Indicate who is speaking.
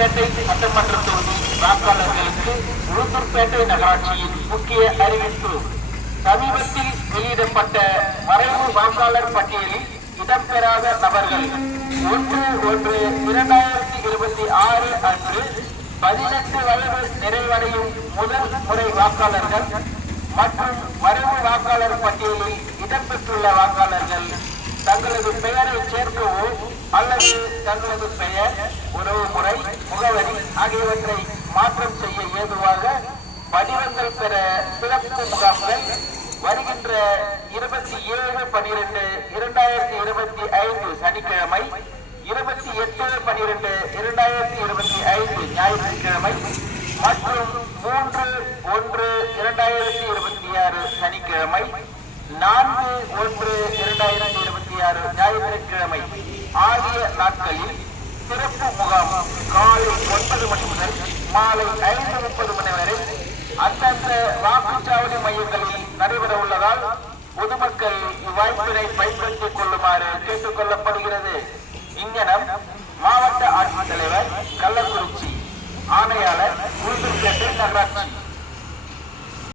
Speaker 1: உளுந்தூர்பேட்டை சட்டமன்ற தொகுதி வாக்காளர்களுக்கு உளுந்தூர்பேட்டை நகராட்சியின் முக்கிய அறிவிப்பு. சமீபத்தில் வெளியிடப்பட்ட வரைவு வாக்காளர் பட்டியலில் இடம்பெறாத நபர்கள் ஒன்று ஒன்று இரண்டாயிரத்தி இருபத்தி ஆறு அன்று பதினெட்டு வயது நிறைவடையும் முதல் முறை வாக்காளர்கள் மற்றும் வரைவு வாக்காளர் பட்டியலில் இடம்பெற்றுள்ள வாக்காளர்கள் அல்லது தங்களது பெயர் உறவு முறை முகவரி ஆகியவற்றை மாற்றம் செய்ய ஏதுவாக படிவங்கள் பெற சிறப்பு முகாம்கள் வருகின்ற இருபத்தி ஏழு பனிரெண்டு இரண்டாயிரத்தி இருபத்தி ஐந்து சனிக்கிழமை இருபத்தி எட்டு பனிரெண்டு இரண்டாயிரத்தி இருபத்தி ஐந்து ஞாயிற்றுக்கிழமை மற்றும் மூன்று ஒன்று இரண்டாயிரத்தி இருபத்தி ஆறு சனிக்கிழமை நான்கு ஒன்று இரண்டாயிரத்தி இருபத்தி ஆறு ஞாயிற்றுக்கிழமை. நாட்களில் சிறப்பு முகாம் காலை ஒன்பது மணி முதல் மாலை ஐந்து முப்பது மணி வரை அந்தந்த வாக்குச்சாவடி மையங்களில் நடைபெற உள்ளதால் பொதுமக்கள் இவ்வாய்ப்பினை பயன்படுத்திக் கொள்ளுமாறு கேட்டுக் கொள்ளப்படுகிறது. இங்கனம் மாவட்ட ஆட்சித்தலைவர் கள்ளக்குறிச்சி ஆணையாளர் உளுந்தூர்பேட்டை நகராட்சி.